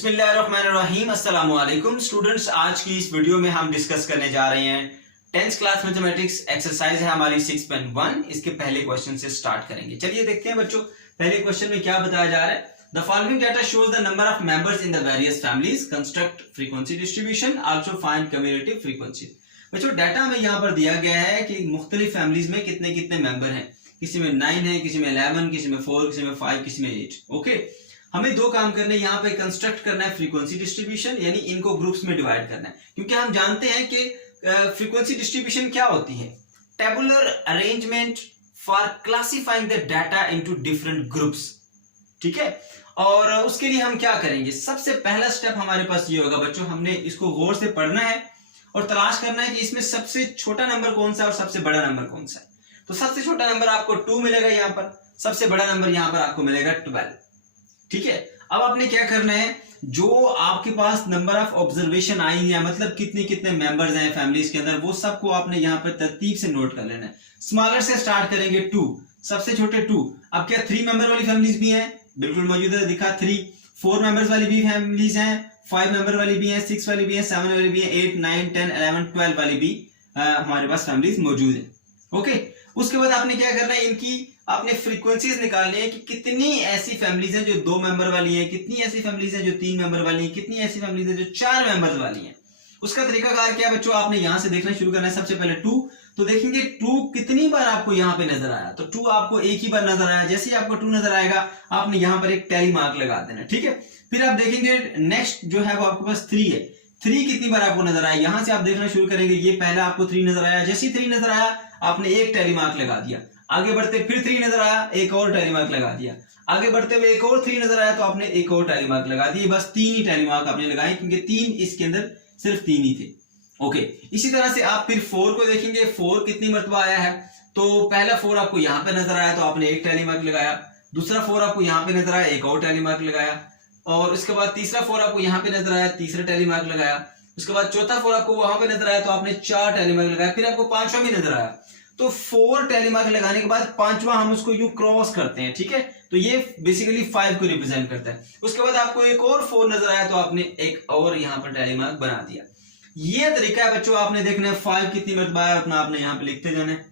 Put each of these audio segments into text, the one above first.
बिस्मिल्लाहिर्रहमानिर्रहीम अस्सलाम वालेकुम स्टूडेंट्स। आज की इस वीडियो में हम डिस्कस करने जा रहे हैं 10th क्लास मैथमेटिक्स एक्सरसाइज है हमारी 6.1। इसके पहले क्वेश्चन से स्टार्ट करेंगे। चलिए देखते हैं बच्चों, पहले क्वेश्चन में क्या बताया जा रहा है। The following data shows the number of members in the various families, construct frequency distribution, also find cumulative frequency. बच्चों डाटा में यहाँ पर दिया गया है कि मुख्तलिफ फैमिलीज में कितने कितने मेंबर हैं। किसी में 9 है, किसी में 11, किसी में 4, किसी में 5, किसी में 8। ओके, हमें दो काम करने, यहाँ पे कंस्ट्रक्ट करना है फ्रीक्वेंसी डिस्ट्रीब्यूशन, यानी इनको ग्रुप्स में डिवाइड करना है, क्योंकि हम जानते हैं कि फ्रीक्वेंसी डिस्ट्रीब्यूशन क्या होती है। Tabular arrangement for classifying the data into different groups. ठीक है, और उसके लिए हम क्या करेंगे, सबसे पहला स्टेप हमारे पास ये होगा बच्चों, हमने इसको गौर से पढ़ना है और तलाश करना है कि इसमें सबसे छोटा नंबर कौन सा है और सबसे बड़ा नंबर कौन सा है। तो सबसे छोटा नंबर आपको 2 मिलेगा यहाँ पर, सबसे बड़ा नंबर यहाँ पर आपको मिलेगा 12। ठीक है, अब आपने क्या करना है, जो आपके पास नंबर ऑफ ऑब्जर्वेशन आई है, मतलब कितने कितने मेंबर्स हैं फैमिलीज के अंदर, वो सबको आपने यहाँ पर तरतीब से नोट कर लेना है। स्मॉलर से स्टार्ट करेंगे, 2 सबसे छोटे 2। अब क्या 3 मेंबर वाली फैमिलीज भी हैं, बिल्कुल मौजूद है, दिखा 3। 4 मेंबर्स वाली भी फैमिलीज हैं, 5 मेंबर वाली भी हैं, 6 वाली भी हैं, 7 वाली भी हैं, 8, 9, 10, 11, 12 वाली भी हमारे पास फैमिलीज मौजूद है। ओके, उसके बाद आपने क्या करना है, इनकी आपने फ्रीक्वेंसीज निकालनी है कि कितनी ऐसी फैमिलीज हैं जो 2 मेंबर वाली हैं, कितनी ऐसी फैमिलीज हैं जो 3 मेंबर वाली हैं, कितनी ऐसी फैमिलीज हैं जो 4 मेंबर्स वाली हैं। उसका तरीकाकार क्या है बच्चों, आपने यहां से देखना शुरू करना है। सबसे पहले 2, तो देखेंगे 2 कितनी बार आपको यहाँ पे नजर आया, तो 2 आपको एक ही बार नजर आया। जैसे ही आपको 2 नजर आएगा आपने यहाँ पर एक टैली मार्क लगा देना। ठीक है, फिर आप देखेंगे नेक्स्ट जो है वो आपके पास 3 है। 3 कितनी बार आपको नजर आया, यहां से आप देखना शुरू करेंगे, ये पहला आपको 3 नजर आया। जैसे ही 3 नजर आया आपने एक टैली मार्क लगा दिया। आगे बढ़ते फिर 3 नजर आया, एक और टैली मार्क लगा दिया। आगे बढ़ते हुए एक और 3 नजर आया तो आपने एक और टैली मार्क लगा दिए। बस 3 ही टैली मार्क आपने लगाए, क्योंकि 3 इसके अंदर सिर्फ 3 ही थे। ओके, इसी तरह से आप फिर 4 को देखेंगे, 4 कितनी मरतबा आया है, तो पहला 4 आपको यहाँ पे नजर आया तो आपने एक टैली मार्क लगाया। दूसरा 4 आपको यहाँ पे नजर आया, एक और टैली मार्क लगाया। और उसके बाद तीसरा 4 आपको यहाँ पे नजर आया, तीसरा टैली मार्क लगाया। उसके बाद चौथा 4 आपको वहां पे नजर आया तो आपने 4 टैली मार्क लगाया। फिर आपको 5वां भी नजर आया, तो 4 टैली मार्क लगाने के बाद 5वां हम उसको यूं क्रॉस करते हैं। ठीक है, तो ये बेसिकली 5 को रिप्रेजेंट करता है। उसके बाद आपको एक और 4 नजर आया तो आपने एक और यहाँ पर टैली मार्क बना दिया। ये तरीका है बच्चों, आपने देखना है 5 कितनी मरतबा है उतना आपने यहाँ पे लिखते जाना है।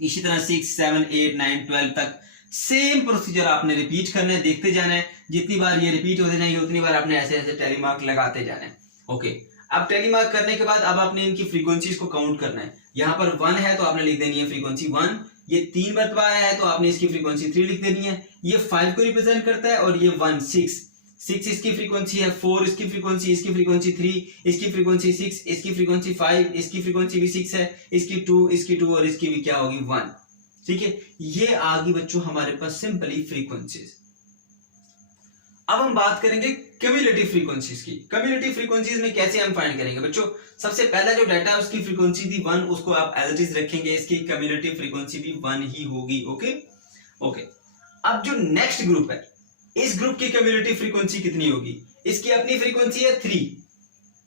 इसी तरह 6, 7, 8, 9, 12 तक सेम प्रोसीजर आपने रिपीट करना है, देखते जाना है। जितनी बार ये रिपीट होते जाएंगे उतनी बार आपने ऐसे ऐसे टैली मार्क लगाते जाना है। ओके, अब टैली मार्क करने के बाद अब आपने इनकी फ्रीक्वेंसीज को काउंट करना है। यहाँ पर 1 है तो आपने लिख देनी है फ्रीक्वेंसी 1। ये 3 मरतबा है तो आपने इसकी फ्रीक्वेंसी 3 लिख देनी है। ये 5 को रिप्रेजेंट करता है और ये 1 6 इसकी फ्रीक्वेंसी है, 4 इसकी फ्रीक्वेंसी 3 इसकी फ्रीक्वेंसी 6, इसकी फ्रीक्वेंसी 5, इसकी फ्रीक्वेंसी भी 6 है, इसकी 2 और इसकी भी क्या होगी 1। ठीक है, ये आ गई बच्चों हमारे पास सिंपली फ्रीक्वेंसीज। अब हम बात करेंगे क्यूमुलेटिव फ्रीक्वेंसीज की। क्यूमुलेटिव फ्रीक्वेंसीज में कैसे हम फाइंड करेंगे बच्चों, सबसे पहला जो डाटा है उसकी फ्रीक्वेंसी थी 1, उसको आप एज इट इज रखेंगे, इसकी क्यूमुलेटिव फ्रीक्वेंसी भी 1 ही होगी। ओके, अब जो नेक्स्ट ग्रुप है, इस ग्रुप की क्यूमुलेटिव फ्रीक्वेंसी कितनी होगी, इसकी अपनी फ्रीक्वेंसी है 3।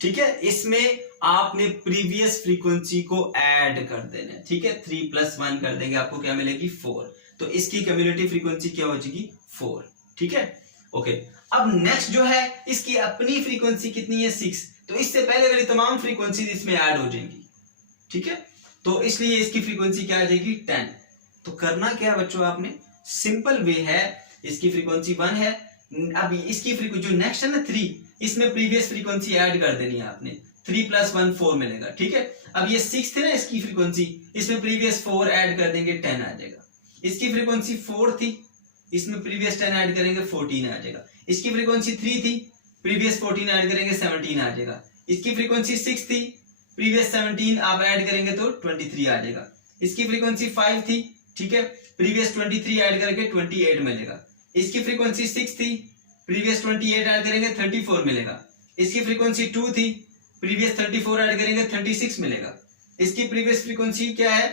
ठीक है, इसमें आपने प्रीवियस फ्रीक्वेंसी को ऐड कर देना है। ठीक है, 3 + 1 कर देंगे, आपको क्या मिलेगी 4। तो इसकी क्यूमुलेटिव फ्रीक्वेंसी क्या हो जाएगी 4। ठीक है, ओके, अब नेक्स्ट जो है इसकी अपनी फ्रीक्वेंसी कितनी है 6, तो इससे पहले वाली तमाम फ्रीक्वेंसी इसमें ऐड हो जाएंगी। ठीक है, तो इसलिए इसकी फ्रीक्वेंसी क्या आ जाएगी 10। तो करना क्या है बच्चों, आपने सिंपल वे है, इसकी फ्रीक्वेंसी 1 है, अब इसकी फ्रीक्वेंसी जो नेक्स्ट है ना 3, इसमें प्रीवियस फ्रीक्वेंसी ऐड कर देनी है आपने। 3 + 1 4 मिलेगा। ठीक है, अब ये 6 थे ना इसकी फ्रीक्वेंसी, इसमें प्रीवियस 4 ऐड कर देंगे, 10 आ जाएगा। इसकी फ्रीक्वेंसी 4 थी, इसमें प्रीवियस 10 ऐड करेंगे, 14 आ जाएगा। इसकी फ्रीक्वेंसी 3 थी, प्रीवियस 14 ऐड करेंगे, 17 आ जाएगा। इसकी फ्रीक्वेंसी 6 थी, प्रीवियस 17 आप ऐड करेंगे तो 23 आ जाएगा। इसकी फ्रीक्वेंसी 5 थी, ठीक है, प्रीवियस 23 ऐड करके 28 मिलेगा। इसकी फ्रीक्वेंसी 6 थी, प्रीवियस 28 ऐड करेंगे 34 मिलेगा। इसकी फ्रीक्वेंसी 2 थी, प्रीवियस 34 ऐड करेंगे 36 मिलेगा। इसकी प्रीवियस फ्रीक्वेंसी क्या है,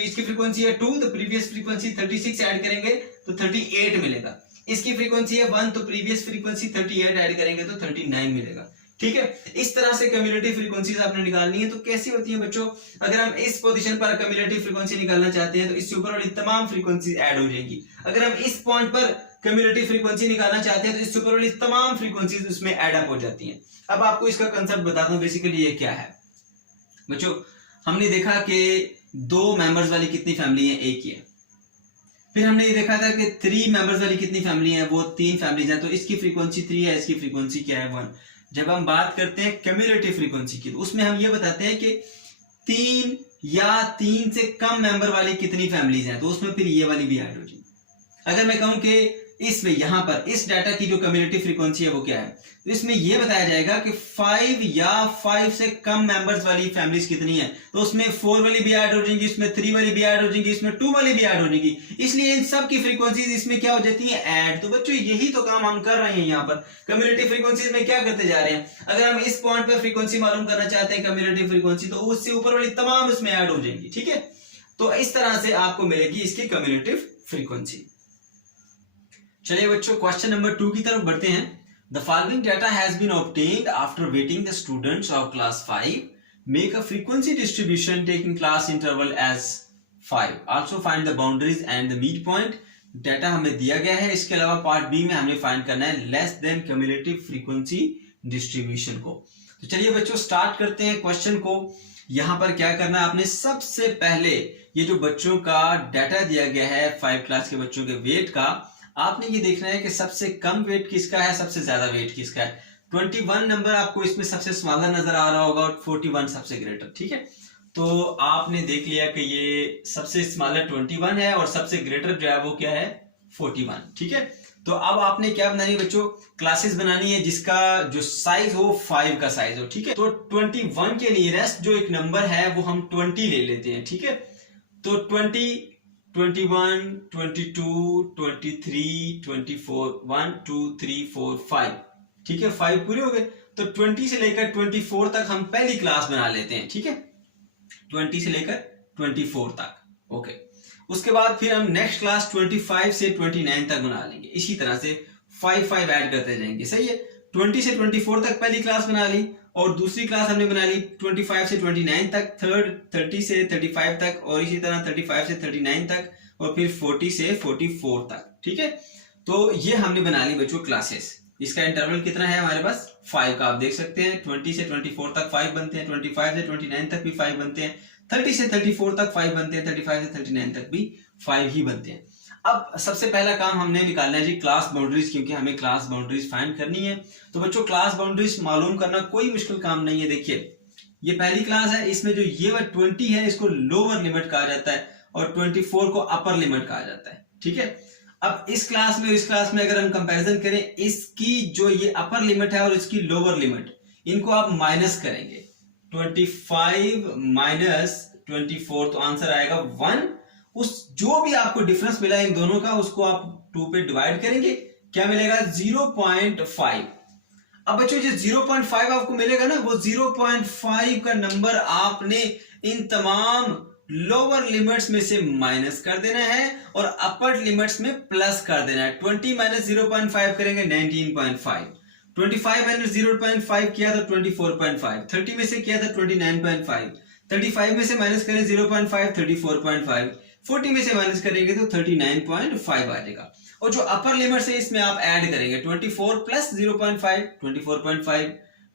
इसकी फ्रीक्वेंसी है 2, तो प्रीवियस फ्रीक्वेंसी 36 ऐड करेंगे तो 38 मिलेगा। इसकी फ्रीक्वेंसी है 1, तो प्रीवियस फ्रीक्वेंसी 38 ऐड करेंगे तो 39 मिलेगा। ठीक है, इस तरह से क्यूमुलेटिव फ्रीक्वेंसीज आपने निकालनी है। तो कैसी होती है बच्चों, अगर हम इस पोजीशन पर क्यूमुलेटिव फ्रीक्वेंसी निकालना चाहते हैं तो इससे ऊपर वाली तमाम फ्रीक्वेंसी ऐड हो जाएंगी। अगर हम इस पॉइंट पर क्यूमुलेटिव फ्रीक्वेंसी निकालना चाहते हैं तो इससे ऊपर वाली तमाम फ्रीक्वेंसीज उसमें ऐड अप हो जाती हैं। अब आपको इसका कंसेप्ट बताता हूं, बेसिकली ये क्या है बच्चों। हमने देखा कि 2 मेंबर्स वाली कितनी फैमिली है, एक ही है। फिर हमने ये देखा था कि 3 मेंबर्स वाली कितनी फैमिली है, वो 3 फैमिलीज हैं, तो इसकी फ्रीक्वेंसी 3 है, इसकी फ्रीक्वेंसी क्या है 1। जब हम बात करते हैं क्यूमुलेटिव फ्रीक्वेंसी की तो उसमें हम ये बताते हैं कि 3 या 3 से कम मेंबर वाली कितनी फैमिलीज हैं, तो उसमें फिर ये वाली भी ऐड हो जाएगी। अगर मैं कहूं कि इसमें यहां पर इस डाटा की जो क्यूमुलेटिव फ्रीक्वेंसी है वो क्या है, तो इसमें यह बताया जाएगा कि 5 या 5 से कम मेंबर्स वाली फैमिलीज कितनी है, तो उसमें 4 वाली भी ऐड हो जाएंगी, इसमें 3 वाली भी ऐड हो जाएंगी, इसमें 2 वाली भी ऐड हो जाएंगी। इसलिए इन सब की फ्रीक्वेंसीज इसमें क्या हो जाती है, ऐड। तो बच्चों यही तो काम हम कर रहे हैं यहाँ पर, क्यूमुलेटिव फ्रीक्वेंसीज में क्या करते जा रहे हैं। अगर हम इस पॉइंट पे फ्रीक्वेंसी मालूम करना चाहते हैं क्यूमुलेटिव फ्रीक्वेंसी, तो उससे ऊपर वाली तमाम उसमें ऐड हो जाएंगी। ठीक है, तो इस तरह से आपको मिलेगी इसकी क्यूमुलेटिव फ्रीक्वेंसी। चलिए बच्चों क्वेश्चन नंबर 2 की तरफ बढ़ते हैं। The following data has been obtained after weighting the students of class 5. Make a frequency distribution taking class interval as 5. Also find the boundaries and the midpoint. Data हमें दिया गया है। इसके अलावा पार्ट बी में हमने फाइंड करना है less than cumulative frequency distribution को। तो चलिए बच्चों स्टार्ट करते हैं क्वेश्चन को। यहां पर क्या करना है आपने, सबसे पहले ये जो बच्चों का डाटा दिया गया है 5 क्लास के बच्चों के वेट का, आपने ये देखना है कि सबसे कम वेट किसका है, सबसे ज्यादा वेट किसका है। 21 नंबर आपको इसमें सबसे स्मॉलर नजर आ रहा होगा और 41 सबसे ग्रेटर। ठीक है, तो आपने देख लिया कि ये सबसे स्मॉलर 21 है और सबसे ग्रेटर जो है वो क्या है 41। ठीक है, तो अब आपने क्या बनानी है बच्चों, क्लासेस बनानी है जिसका जो साइज हो 5 का साइज हो। ठीक है, तो 21 के नियरेस्ट जो एक नंबर है वो हम 20 ले लेते हैं। ठीक है, तो 20, 21, 22, 23, 24, 1, 2, 3, 4, 5। ठीक है, 5 पूरे हो गए। तो 20 से लेकर 24 तक हम पहली क्लास बना लेते हैं। ठीक है, 20 से लेकर 24 तक। ओके, उसके बाद फिर हम नेक्स्ट क्लास 25 से 29 तक बना लेंगे। इसी तरह से 5 ऐड करते जाएंगे। सही है, 20 से 24 तक पहली क्लास बना ली और दूसरी क्लास हमने बना ली 25 से 29 तक, थर्ड 30 से 35 तक और इसी तरह 35 से 39 तक और फिर 40 से 44 तक। ठीक है, तो ये हमने बना ली बच्चों क्लासेस। इसका इंटरवल कितना है हमारे पास 5 का, आप देख सकते हैं 20 से 24 तक 5 बनते हैं, 25 से 29 तक भी 5 बनते हैं, 30 से 34 तक 5 बनते हैं, 35 से 39 तक भी 5 ही बनते हैं। अब सबसे पहला काम हमने निकालना है जी क्लास बाउंड्रीज, क्योंकि हमें क्लास बाउंड्रीज फाइंड करनी है। तो बच्चों क्लास बाउंड्रीज मालूम करना कोई मुश्किल काम नहीं है। देखिए ये पहली क्लास है, इसमें जो ये 20 है इसको लोअर लिमिट कहा जाता है और 24 को अपर लिमिट कहा जाता है। ठीक है, अब इस क्लास में इस क्लास में अगर हम कंपैरिजन करें, इसकी जो ये अपर लिमिट है और इसकी लोअर लिमिट, इनको आप माइनस करेंगे। 25 माइनस 24 तो आंसर आएगा 1। उस जो भी आपको डिफरेंस मिला इन दोनों का उसको आप 2 पे डिवाइड करेंगे, क्या मिलेगा 0.5। अब बच्चों जो 0.5 आपको मिलेगा ना, वो 0.5 का नंबर आपने इन तमाम लोअर लिमिट्स में से माइनस कर देना है और अपर लिमिट्स में प्लस कर देना है। 20 माइनस 0.5 करेंगे 19.5, 25 माइनस 0.5 किया तो 24.5, 30 में से किया था 29.5, 35 में से माइनस करें 0.5 34.5, 40 में से माइनस करेंगे तो 39.5 आ जाएगा। और जो अपर लिमिट है इसमें आप ऐड करेंगे 24 प्लस 0.5 24.5,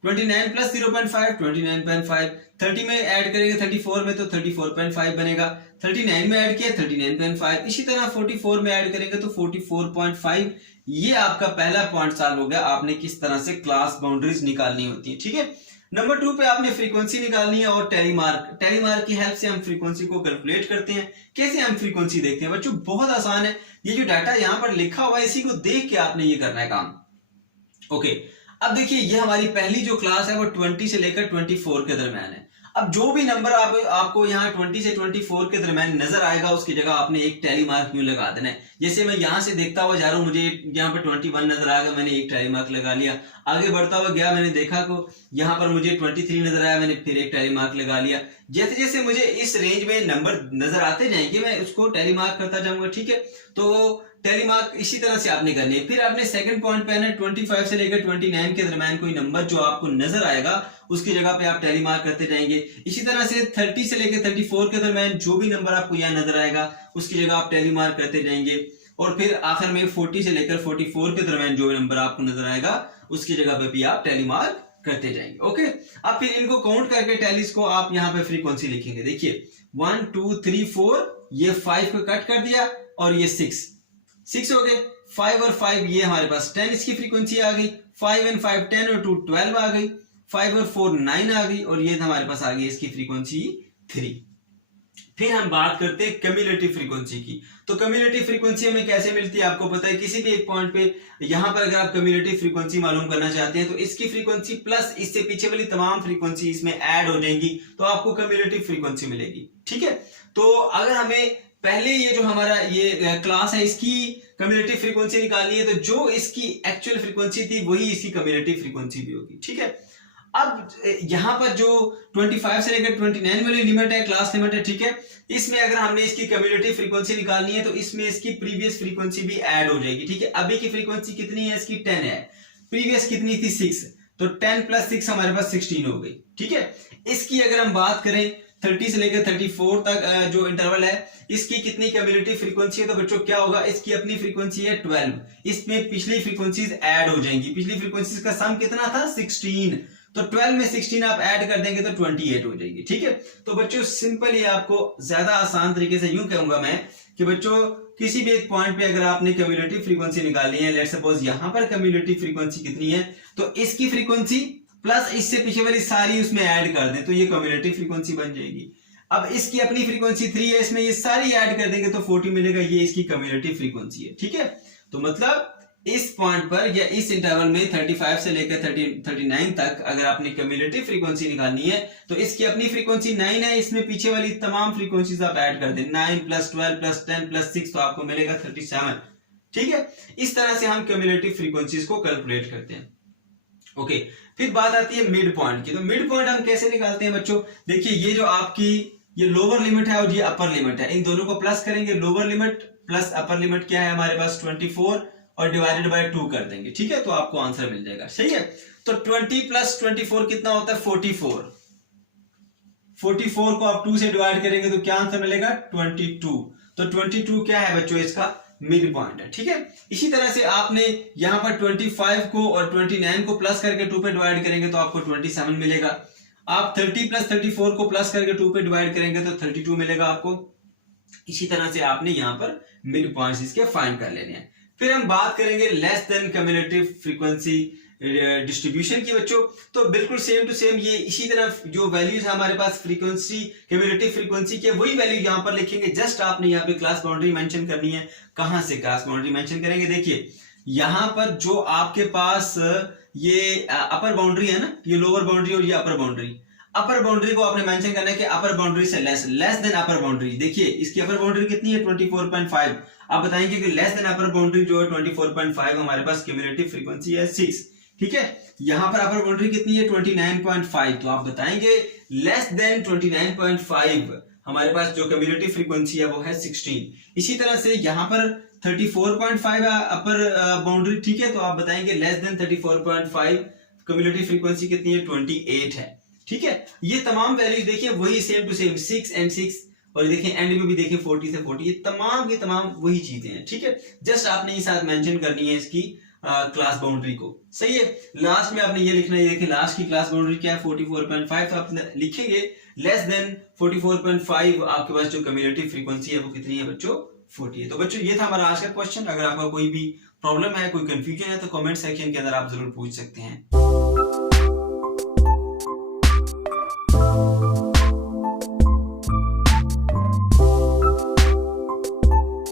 29 प्लस 0.5 29.5, 30 में ऐड करेंगे 34 में तो 34.5 बनेगा, 39 में ऐड किया 39.5, इसी तरह 44 में ऐड करेंगे तो 44.5। ये आपका पहला पॉइंट सॉल्व हो गया, आपने किस तरह से क्लास बाउंड्रीज निकालनी होती है। ठीक है, नंबर 2 पे आपने फ्रीक्वेंसी निकालनी है और टेलीमार्क की हेल्प से हम फ्रीक्वेंसी को कैलकुलेट करते हैं। कैसे हम फ्रीक्वेंसी देखते हैं बच्चों, बहुत आसान है। ये जो डाटा यहाँ पर लिखा हुआ है इसी को देख के आपने ये करना है काम। ओके, अब देखिए ये हमारी पहली जो क्लास है वो 20 से लेकर 24 के दरम्यान है। अब जो भी नंबर आपको यहाँ 20 से 24 के दरम्यान नजर आएगा उसकी जगह आपने एक टैली मार्क यूं लगा देना है। जैसे मैं यहाँ से देखता हुआ जा रहा हूँ, मुझे यहाँ पर 21 नजर आ गया, मैंने एक टैली मार्क लगा लिया। आगे बढ़ता हुआ गया, मैंने देखा को यहाँ पर मुझे 23 नजर आया, मैंने फिर एक टैली मार्क लगा लिया। जैसे जैसे मुझे इस रेंज में नंबर नजर आते जाएंगे मैं उसको टैली मार्क करता जाऊंगा। ठीक है, तो टैली मार्क इसी तरह से आपने करनी है। फिर आपने सेकंड पॉइंट पे आना है, 25 से लेकर 29 के दरम्यान कोई नंबर जो आपको नजर आएगा उसकी जगह पे आप टैली मार्क करते जाएंगे। इसी तरह से 30 से लेकर 34 के दरम्यान जो भी नंबर आपको यहाँ नजर आएगा उसकी जगह आप टैली मार्क करते जाएंगे। और फिर आखिर में 40 से लेकर 44 के दरमियान जो नंबर आपको नजर आएगा उसकी जगह पे भी आप टैली मार्क करते जाएंगे। ओके, अब फिर इनको काउंट करके टैलीज को आप यहाँ पे फ्रीक्वेंसी लिखेंगे। देखिए 1 2 3 4, ये 5 को कट कर दिया और ये 6 हो गए। 5 और 5 ये हमारे पास 10 इसकी फ्रीक्वेंसी आ गई। 5 and 5 10 और 2 12 आ गई। 5 और 4 9 आ गई और ये हमारे पास आ गई इसकी फ्रीक्वेंसी 3। फिर हम बात करते हैं कम्युलेटिव फ्रीक्वेंसी की। तो कम्युलेटिव फ्रीक्वेंसी हमें कैसे मिलती है आपको पता है। किसी भी एक पॉइंट पे यहां पर अगर आप कम्युलेटिव फ्रीक्वेंसी मालूम करना चाहते हैं तो इसकी फ्रीक्वेंसी प्लस इससे पीछे वाली तमाम फ्रीक्वेंसी इसमें ऐड हो जाएंगी तो आपको कम्युलेटिव फ्रीक्वेंसी मिलेगी। ठीक है, तो अगर हमें पहले ये जो हमारा ये क्लास है इसकी कम्युलेटिव फ्रीक्वेंसी निकालनी है तो जो इसकी एक्चुअल फ्रीक्वेंसी थी वही इसकी कम्युलेटिव फ्रीक्वेंसी भी होगी। ठीक है, अब यहां पर जो 25 से लेकर 29 वाली लिमिट है, क्लास लिमिट है, ठीक है, इसमें अगर हमने इसकी कम्युलेटिव फ्रीक्वेंसी निकालनी है तो इसमें इसकी प्रीवियस फ्रीक्वेंसी भी ऐड हो जाएगी। ठीक है, अभी की फ्रीक्वेंसी कितनी है इसकी 10 है, प्रीवियस कितनी थी 6, तो 10 + 6 हमारे पास 16 हो गई। ठीक है, इसकी अगर हम बात करें 30 से लेकर 34 तक जो इंटरवल है इसकी कितनी कम्युलेटिव फ्रीक्वेंसी है तो बच्चों क्या होगा, इसकी अपनी फ्रीक्वेंसी है 12, इसमें पिछली फ्रीक्वेंसीज ऐड हो जाएंगी। पिछली फ्रीक्वेंसीज का सम कितना था 16, तो 12 में 16 आप ऐड कर देंगे तो 28 हो जाएगी। ठीक है, तो बच्चों सिंपल ये आपको ज्यादा आसान तरीके से यूं कहूंगा मैं कि बच्चों किसी भी एक पॉइंट पे अगर आपने कम्युलेटिव फ्रीक्वेंसी निकालनी है, लेट्स सपोज यहां पर कम्युलेटिव फ्रीक्वेंसी कितनी है तो इसकी फ्रीक्वेंसी प्लस इससे पीछे वाली सारी उसमें ऐड कर दें तो ये कम्युलेटिव फ्रीक्वेंसी बन जाएगी। अब इसकी अपनी फ्रीक्वेंसी 3 है, इसमें ये सारी ऐड कर देंगे तो 40 मिलेगा, ये इसकी कम्युलेटिव फ्रीक्वेंसी है। ठीक है, तो मतलब इस पॉइंट पर या इस इंटरवल में 35 से लेकर 39 तक अगर आपने कम्युलेटिव फ्रीक्वेंसी निकालनी है तो इसकी अपनी फ्रीक्वेंसी 9 है, इसमें पीछे वाली तमाम फ्रीक्वेंसीज आप ऐड कर दें, 9 + 12 + 10 + 6 तो आपको मिलेगा 37। ठीक है, इस तरह से हम कम्युलेटिव फ्रीक्वेंसीज को कैलकुलेट करते हैं। ओके, फिर बात आती है मिड पॉइंट की। तो मिड पॉइंट हम कैसे निकालते हैं बच्चों, देखिए ये जो आपकी ये लोअर लिमिट है और ये अपर लिमिट है, इन दोनों को प्लस करेंगे, lower limit plus upper limit क्या है हमारे पास 24 और डिवाइडेड बाय 2 कर देंगे। ठीक है, तो आपको आंसर मिल जाएगा। सही है, तो 20 + 24 कितना होता है 44। 44 को आप 2 से डिवाइड करेंगे तो क्या आंसर मिलेगा 22। तो 22 क्या है बच्चों इसका मिड पॉइंट है। ठीक है, इसी तरह से आपने यहां पर 25 को और 29 को प्लस करके 2 पे डिवाइड करेंगे तो आपको 27 मिलेगा। आप 30 + 34 को प्लस करके 2 पे डिवाइड करेंगे तो 32 मिलेगा आपको। इसी तरह से आपने यहां पर मिड पॉइंट्स इसके फाइंड कर लेने हैं। फिर हम बात करेंगे less than cumulative frequency distribution की बच्चों। तो बिल्कुल सेम टू सेम ये इसी तरह जो वैल्यूज है हमारे पास फ्रीक्वेंसी कम्युलेटिव फ्रीक्वेंसी के वही वैल्यू यहां पर लिखेंगे। जस्ट आपने यहाँ पे क्लास बाउंड्री मेंशन करनी है। कहां से क्लास बाउंड्री मेंशन करेंगे, देखिए यहां पर जो आपके पास ये अपर बाउंड्री है ना, ये लोअर बाउंड्री और ये अपर बाउंड्री, अपर बाउंड्री को आपने मेंशन करना है कि अपर बाउंड्री से लेस देन अपर बाउंड्री। देखिए इसकी अपर बाउंड्री कितनी है 24.5। आप बताएंगे कि लेस देन अपर बाउंड्री जो है 24.5 हमारे पास क्यूमुलेटिव फ्रीक्वेंसी है 6। ठीक है, यहां पर अपर बाउंड्री कितनी है 29.5, तो आप बताएंगे लेस देन 29.5 हमारे पास जो क्यूमुलेटिव फ्रीक्वेंसी है वो है 16। इसी तरह से यहां पर 34.5 अपर बाउंड्री, ठीक है, तो आप बताएंगे लेस देन 34.5 क्यूमुलेटिव फ्रीक्वेंसी कितनी है 28 है। ठीक है, ये तमाम वैल्यूज देखिए वही सेम टू सेम 6 and 6 और देखिए एंड में भी देखिए 40 से 40, ये तमाम की तमाम वही चीजें हैं। ठीक है, जस्ट आपने ये साथ मेंशन करनी है इसकी क्लास बाउंड्री को। सही है, लास्ट में आपने ये लिखना है, देखिए लास्ट की क्लास बाउंड्री क्या है 44.5, तो आप लिखेंगे लेस देन 44.5 आपके पास जो क्यूमुलेटिव फ्रीक्वेंसी है वो कितनी है बच्चों 40 है। तो बच्चों ये था हमारा आज का क्वेश्चन। अगर आपका कोई भी प्रॉब्लम है, कोई कंफ्यूजन है तो कमेंट सेक्शन के अंदर आप जरूर पूछ सकते हैं।